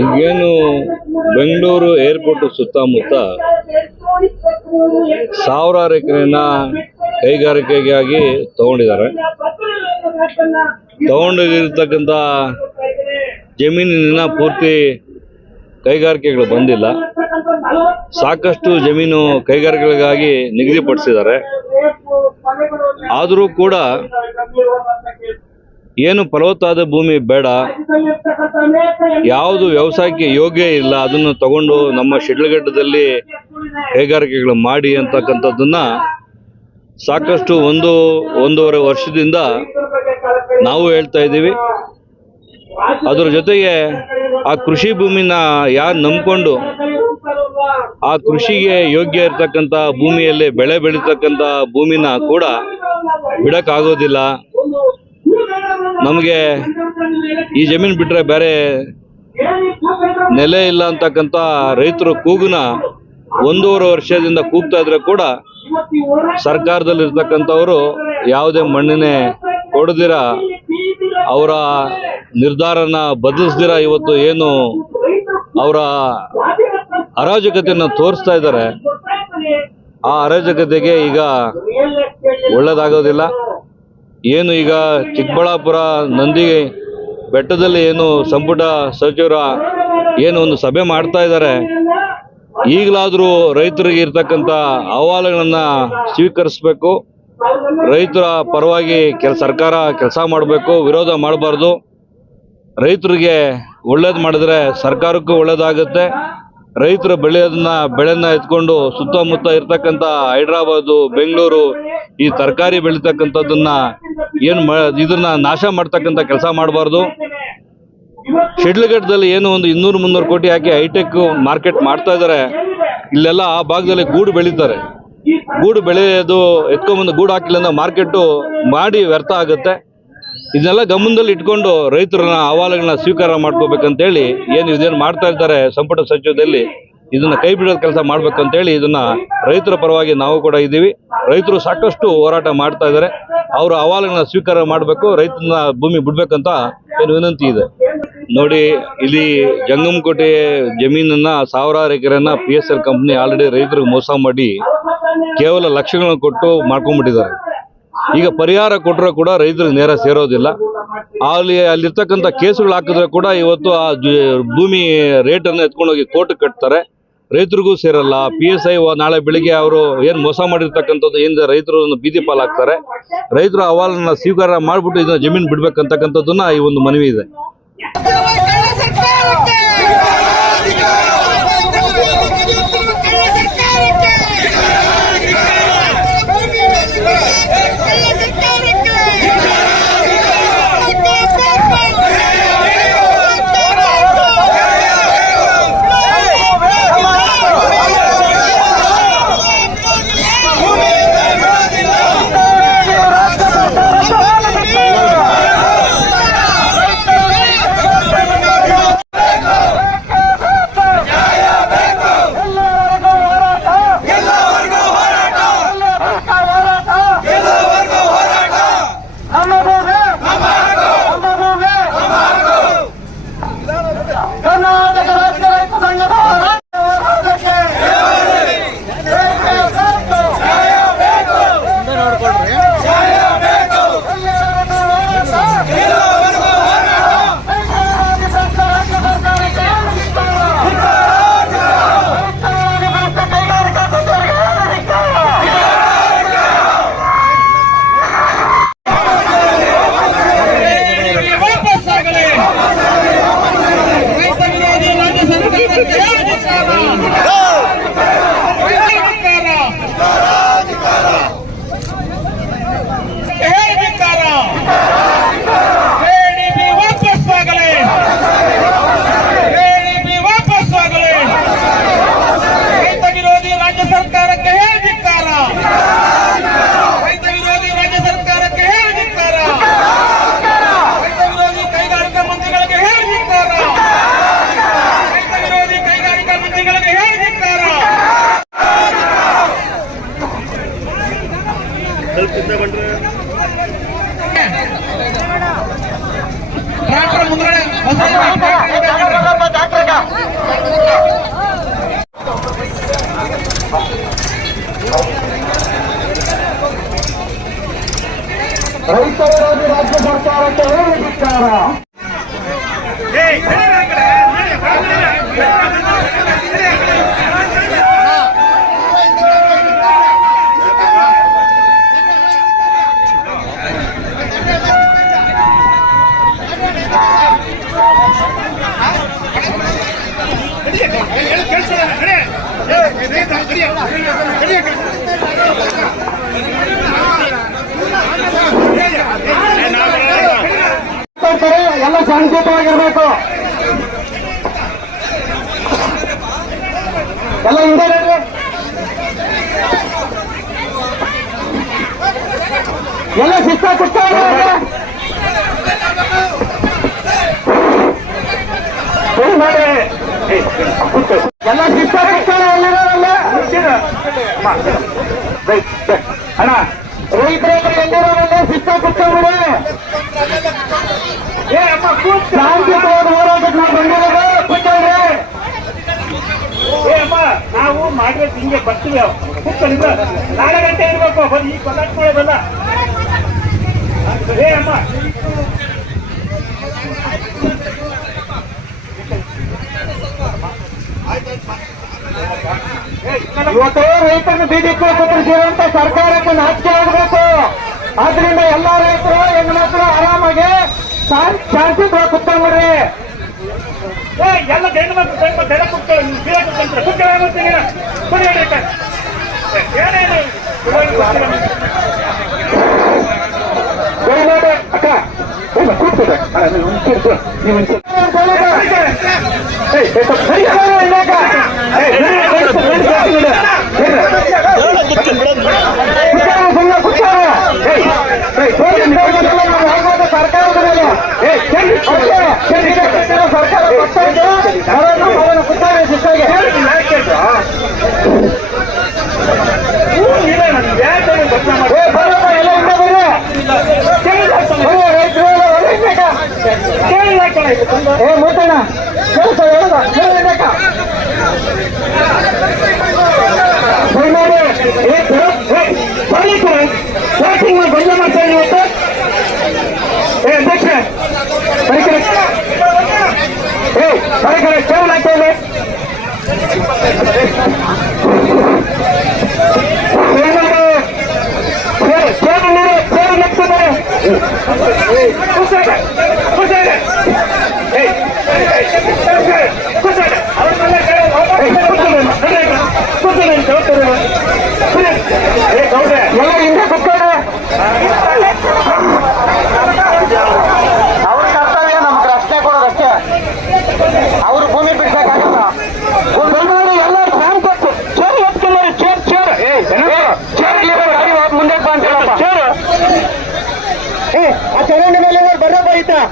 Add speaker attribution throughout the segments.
Speaker 1: ಈಗೇನು ಬೆಂಗಳೂರು ಏರ್ಪೋರ್ಟ್ ಸುತ್ತಮುತ್ತ ಸಾವಿರಾರು ಎಕರೆನ ಕೈಗಾರಿಕೆಗಾಗಿ ತಗೊಂಡಿದ್ದಾರೆ. ತಗೊಂಡಿರ್ತಕ್ಕಂಥ ಜಮೀನಿನ ಪೂರ್ತಿ ಕೈಗಾರಿಕೆಗಳು ಬಂದಿಲ್ಲ. ಸಾಕಷ್ಟು ಜಮೀನು ಕೈಗಾರಿಕೆಗಳಿಗಾಗಿ ನಿಗದಿಪಡಿಸಿದ್ದಾರೆ. ಆದರೂ ಕೂಡ ಏನು ಫಲವತ್ತಾದ ಭೂಮಿ ಬೇಡ. ಯಾವುದು ವ್ಯವಸಾಯಕ್ಕೆ ಯೋಗ್ಯ ಇಲ್ಲ, ಅದನ್ನು ತಗೊಂಡು ನಮ್ಮ ಶಿಡ್ಲಘಟ್ಟದಲ್ಲಿ ಕೈಗಾರಿಕೆಗಳು ಮಾಡಿ ಅಂತಕ್ಕಂಥದ್ದನ್ನ ಸಾಕಷ್ಟು ಒಂದು ಒಂದೂವರೆ ವರ್ಷದಿಂದ ನಾವು ಹೇಳ್ತಾ ಇದ್ದೀವಿ. ಅದರ ಜೊತೆಗೆ ಆ ಕೃಷಿ ಭೂಮಿನ ಯಾರು ನಂಬಿಕೊಂಡು ಆ ಕೃಷಿಗೆ ಯೋಗ್ಯ ಇರತಕ್ಕಂಥ ಭೂಮಿಯಲ್ಲಿ ಬೆಳೆ ಬೆಳೀತಕ್ಕಂಥ ಭೂಮಿನ ಕೂಡ ಬಿಡಕ್ಕಾಗೋದಿಲ್ಲ. ನಮಗೆ ಈ ಜಮೀನು ಬಿಟ್ಟರೆ ಬೇರೆ ನೆಲೆ ಇಲ್ಲ ಅಂತಕ್ಕಂತ ರೈತರು ಕೂಗುನ ಒಂದೂವರೆ ವರ್ಷದಿಂದ ಕೂಗ್ತಾ ಇದ್ರೆ ಕೂಡ ಸರ್ಕಾರದಲ್ಲಿ ಇರ್ತಕ್ಕಂಥವರು ಯಾವುದೇ ಮಣ್ಣಿನೇ ಕೊಡದಿರ, ಅವರ ನಿರ್ಧಾರನ ಬದಲಿಸ್ದಿರ ಇವತ್ತು ಏನು ಅವರ ಅರಾಜಕತೆಯನ್ನು ತೋರಿಸ್ತಾ ಇದ್ದಾರೆ. ಆ ಅರಾಜಕತೆಗೆ ಈಗ ಒಳ್ಳೇದಾಗೋದಿಲ್ಲ. ಏನು ಈಗ ಚಿಕ್ಕಬಳ್ಳಾಪುರ ನಂದಿ ಬೆಟ್ಟದಲ್ಲಿ ಏನು ಸಂಪುಟ ಸಚಿವರ ಏನು ಒಂದು ಸಭೆ ಮಾಡ್ತಾ ಇದ್ದಾರೆ, ಈಗಲಾದರೂ ರೈತರಿಗೆ ಇರ್ತಕ್ಕಂಥ ಅಹವಾಲುಗಳನ್ನು ಸ್ವೀಕರಿಸಬೇಕು. ರೈತರ ಪರವಾಗಿ ಕೆಲ ಸರ್ಕಾರ ಕೆಲಸ ಮಾಡಬೇಕು, ವಿರೋಧ ಮಾಡಬಾರ್ದು. ರೈತರಿಗೆ ಒಳ್ಳೇದು ಮಾಡಿದ್ರೆ ಸರ್ಕಾರಕ್ಕೂ ಒಳ್ಳೇದಾಗುತ್ತೆ. ರೈತರು ಬೆಳೆಯೋದನ್ನ ಬೆಳೆನ ಎತ್ಕೊಂಡು ಸುತ್ತಮುತ್ತ ಇರ್ತಕ್ಕಂಥ ಹೈದ್ರಾಬಾದು, ಬೆಂಗಳೂರು ಈ ತರಕಾರಿ ಬೆಳೀತಕ್ಕಂಥದ್ದನ್ನ ಏನು ಇದನ್ನ ನಾಶ ಮಾಡ್ತಕ್ಕಂಥ ಕೆಲಸ ಮಾಡಬಾರ್ದು. ಶಿಡ್ಲಘಟ್ಟದಲ್ಲಿ ಏನು ಒಂದು ಇನ್ನೂರು ಮುನ್ನೂರು ಕೋಟಿ ಹಾಕಿ ಹೈಟೆಕ್ ಮಾರ್ಕೆಟ್ ಮಾಡ್ತಾ ಇದ್ದಾರೆ ಇಲ್ಲೆಲ್ಲ ಆ ಭಾಗದಲ್ಲಿ ಗೂಡು ಬೆಳೀತಾರೆ. ಗೂಡು ಬೆಳೆಯೋದು ಎತ್ಕೊಂಬಂದು ಗೂಡು ಹಾಕಿಲ್ಲ ಅಂದ್ರೆ ಮಾರ್ಕೆಟು ಮಾಡಿ ವ್ಯರ್ಥ ಆಗುತ್ತೆ. ಇದನ್ನೆಲ್ಲ ಗಮನದಲ್ಲಿ ಇಟ್ಕೊಂಡು ರೈತರನ್ನ ಅಹವಾಲುಗಳನ್ನ ಸ್ವೀಕಾರ ಮಾಡ್ಕೋಬೇಕಂತೇಳಿ ಏನು ಇದೇನು ಮಾಡ್ತಾ ಇದ್ದಾರೆ ಸಂಪುಟ ಸಚಿವದಲ್ಲಿ ಇದನ್ನ ಕೈ ಬಿಡೋದು ಕೆಲಸ ಮಾಡ್ಬೇಕಂತೇಳಿ ಇದನ್ನ ರೈತರ ಪರವಾಗಿ ನಾವು ಕೂಡ ಇದ್ದೀವಿ. ರೈತರು ಸಾಕಷ್ಟು ಹೋರಾಟ ಮಾಡ್ತಾ ಇದ್ದಾರೆ. ಅವರ ಅಹವಾಲುಗಳನ್ನ ಸ್ವೀಕಾರ ಮಾಡಬೇಕು ರೈತನ ಭೂಮಿ ಬಿಡ್ಬೇಕಂತ ಏನು ವಿನಂತಿ ಇದೆ. ನೋಡಿ, ಇಲ್ಲಿ ಜಂಗಮಕೋಟೆ ಜಮೀನನ್ನ ಸಾವಿರಾರು ಎಕರೆನ P S L company already ರೈತರಿಗೆ ಮೋಸ ಮಾಡಿ ಕೇವಲ ಲಕ್ಷಗಳನ್ನು ಕೊಟ್ಟು ಮಾಡ್ಕೊಂಡ್ಬಿಟ್ಟಿದ್ದಾರೆ. ಈಗ ಪರಿಹಾರ ಕೊಟ್ಟರೆ ಕೂಡ ರೈತರಿಗೆ ನೇರ ಸೇರೋದಿಲ್ಲ. ಅಲ್ಲಿ, ಅಲ್ಲಿರ್ತಕ್ಕಂಥ ಕೇಸುಗಳು ಹಾಕಿದ್ರೆ ಕೂಡ ಇವತ್ತು ಆ ಭೂಮಿ ರೇಟನ್ನು ಎತ್ಕೊಂಡೋಗಿ ಕೋರ್ಟ್ ಕಟ್ತಾರೆ. ರೈತರಿಗೂ ಸೇರಲ್ಲ. ಪಿ ಎಸ್ ಐ ನಾಳೆ ಬೆಳಿಗ್ಗೆ ಅವರು ಏನು ಮೋಸ ಮಾಡಿರ್ತಕ್ಕಂಥದ್ದು ಏನಿದೆ ರೈತರು ಬೀದಿ ಪಾಲಾಗ್ತಾರೆ. ರೈತರು ಅಹವಾಲನ್ನ ಸ್ವೀಕಾರ ಮಾಡಿಬಿಟ್ಟು ಇದನ್ನ ಜಮೀನು ಬಿಡ್ಬೇಕಂತಕ್ಕಂಥದ್ದನ್ನ ಈ ಒಂದು ಮನವಿ ಇದೆ.
Speaker 2: ಸರ್ಕಾರಕ್ಕೆ ರೈತರಾಗಿ ರಾಜ್ಯ
Speaker 3: ಸರ್ಕಾರಕ್ಕೆ ಹೇಳಿ ಧಿಕ್ಕಾರ.
Speaker 4: ಎಲ್ಲ ಶಾಂತಿಯುತವಾಗಿರ್ಬೇಕು ಎಲ್ಲ ಹಿಂದೆ ಎಲ್ಲ ಶಿಸ್ತ ಕೂತ್ಕೊಳ್ಳಿ ಎಲ್ಲ ಶಿಸ್ತ ಅಣ್ಣ. ಅಮ್ಮ ಕೂತ್ಕೊಂಡ್ಬಿಡಿ ಶಾಂತಿಯುತವಾದ ಹೋರಾಟಕ್ಕೆ ನಾವು ಬಂದಿರೋದು. ಕೂತ್ಕೊಳ್ರಿ
Speaker 3: ಏ ಅಮ್ಮ ನಾವು ಮಾಡಿದ್ರೆ ಹಿಂಗೆ ಬರ್ತೀವಿ. ಕೂತ್ಕೊಳ್ಳಿ ಬಾ. ನಾಳೆ ಗಂಟೆ ಇರ್ಬೇಕು. ಬಂದು ಈ ಮಳೆ ಏ ಅಮ್ಮ.
Speaker 4: ಇವತ್ತು ರೈತರನ್ನು ಬೀದಿಕ್ಕೆ ಕುದುರಿಸಿರುವಂತ ಸರ್ಕಾರಕ್ಕೆ ನಾಚಿಕೆ ಆಗಬೇಕು ಆದ್ರಿಂದ ಎಲ್ಲಾ ರೈತರು ಹೆಣ್ಮಕ್ಳು ಆರಾಮಾಗಿ ಶಾಂತಿ ಶಾಂತಿಯುತವಾಗಿ ಕುತ್ಕೊಂಡ್ಬಿಡ್ರಿ
Speaker 3: ಏ ಎಲ್ಲ ಗಂಡು ಮಕ್ಕಳು ಗಂಡು ಮಕ್ಕಳು ಎಲ್ಲ ಕೂತ್ಕೊಳ್ಳಿ ಬೀಳ ಕೂತ್ಕೊಂಡ್ರೆ ಕೂತ್ಕೊಳ್ಳಿ ಬರ್ತೀನಿ ಕುಡಿ ಹೇಳಿ ಏನೇನು
Speaker 4: ದಯಮಾಡಿ ಅಕ್ಕ ಏನು ಕೂತ್ಕೊಳ್ರಿ. ಅಣ್ಣ, ನೀವು ಏ ಮೂತಣ್ಣ ಕೆಲಸ ಹೇಳದ ಹೇಳಬೇಕ ಸ್ಟಾರ್ಟಿಂಗ್ ಮಾಡಿ ಬಂದ ಮಾಡ್ತಾರೆ ಇವತ್ತು ಏ ಅಧ್ಯಕ್ಷ ಪರಿಕರ ಏ ಪರಿಕರ ಕೇವಲ ಹಾಕಿ ಸೇವೆ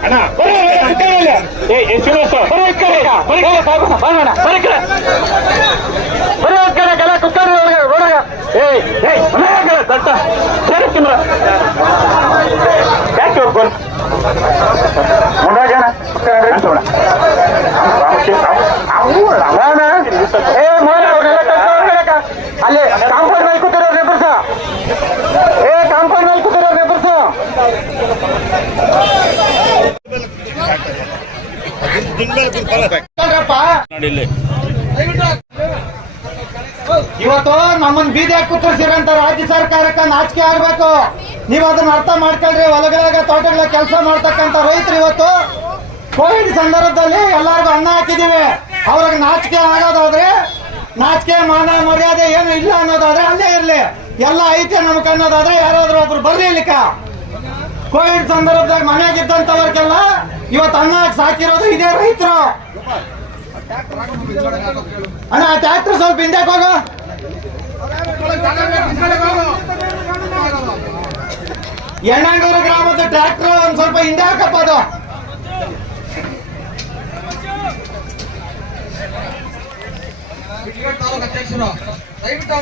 Speaker 4: ಬರಪ್ಪ ಈತ ಅಣ್ಣ ಏ ಏ ಶ್ರೀನಿವಾಸ ಬರೋ ಇವತ್ತು ನಮ್ಮನ್ ಬೀದಿ ಕೂತಿಸಿರಂತ ರಾಜ್ಯ ಸರ್ಕಾರಕ್ಕೆ ನಾಚಿಕೆ ಆಗ್ಬೇಕು. ನೀವು ಅದನ್ನ ಅರ್ಥ ಮಾಡ್ಕೊಳ್ರಿ ಹೊಲಗಳಾಗ ತೋಟಗಳ ಕೆಲಸ ಮಾಡ್ತಕ್ಕಂತ ರೈತರು ಇವತ್ತು ಕೋವಿಡ್ ಸಂದರ್ಭದಲ್ಲಿ ಎಲ್ಲಾರ್ಗು ಅನ್ನ ಹಾಕಿದೀವಿ. ಅವ್ರಿಗೆ ನಾಚಿಕೆ ಆಗೋದಾದ್ರೆ ನಾಚಿಕೆ ಮಾನ ಮರ್ಯಾದೆ ಏನು ಇಲ್ಲ ಅನ್ನೋದಾದ್ರೆ ಅಲ್ಲೇ ಇರ್ಲಿ. ಎಲ್ಲ ಐತೆ ನಮ್ಗೆ ಅನ್ನೋದಾದ್ರೆ ಯಾರಾದ್ರೂ ಒಬ್ರು ಬರ್ಲಿ ಇಲ್ಲಿಕ ಕೋವಿಡ್ ಸಂದರ್ಭದಾಗ ಮನೆಯಾಗಿದ್ದಂತವ್ರಿಗೆಲ್ಲ ಇವತ್ತು ಅನ್ನ ಸಾಕಿರೋದು ಇದೇ ರೈತರು. ಅಣ್ಣ ಟ್ಯಾಕ್ಟರ್ ಸ್ವಲ್ಪ ಹಿಂದಕ್ಕೆ ಹೋಗೋ. ಎಣ್ಣಂಗೂರು ಗ್ರಾಮದ ಟ್ರ್ಯಾಕ್ಟರ್ ಒಂದ್ ಸ್ವಲ್ಪ ಹಿಂದೆ ಹಾಕಪ್ಪ ಅದು.
Speaker 3: ಅಧ್ಯಕ್ಷರು, ದಯವಿಟ್ಟು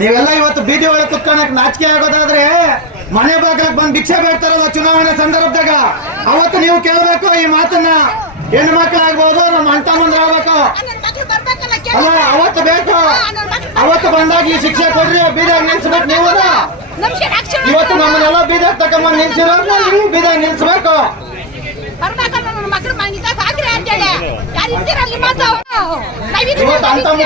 Speaker 4: ನೀವೆಲ್ಲ ಇವತ್ತು ಬೀದಿ ಒಳಗೆ ಕುತ್ಕೊಳಕ್ ನಾಚಿಕೆ ಆಗೋದಾದ್ರೆ ಮನೆ ಬಾಗಿಲಕ್ಕೆ ಬಂದು ಭಿಕ್ಷೆ ಬೇಡ್ತಾರಲ್ಲ ಚುನಾವಣೆ ಸಂದರ್ಭದಾಗ. ಅವತ್ತು ನೀವು ಕೇಳಬೇಕು ಈ ಮಾತನ್ನ. ಹೆಣ್ಣು ಮಕ್ಕಳಾಗ್ಬೋದು ನಮ್ಮ ಅಂತ
Speaker 2: ನನ್ನ
Speaker 4: ಅಲ್ಲ, ಅವತ್ತು ಬೇಕು.
Speaker 5: ಅವತ್ತು ಬಂದಾಗ ಈ ಶಿಕ್ಷೆ ಕೊಡ್ರಿ ಬೀದಿ ನಿಲ್ಸ್ಬೇಕು ನೀವು ಇವತ್ತು ನಮ್ಮನ್ನೆಲ್ಲ ಬೀದಾಗ ತಕೊಂಬಂದ್ ನಿಲ್ಸಿರೋ ನೀವು ಬೀದಾಗ ನಿಲ್ಸ್ಬೇಕು.
Speaker 6: ಬರ್ಬೇಕಲ್ಲ ನನ್ನ ಮಕ್ಳು ಮನೆಗೆ ಹಾಕ್ರಿ ಅಂತೇಳಿ. ಯಾರು ಇರ್ತೀರಲ್ಲಿ ಮಾತು
Speaker 5: ಇವತ್ತು ಅಂತ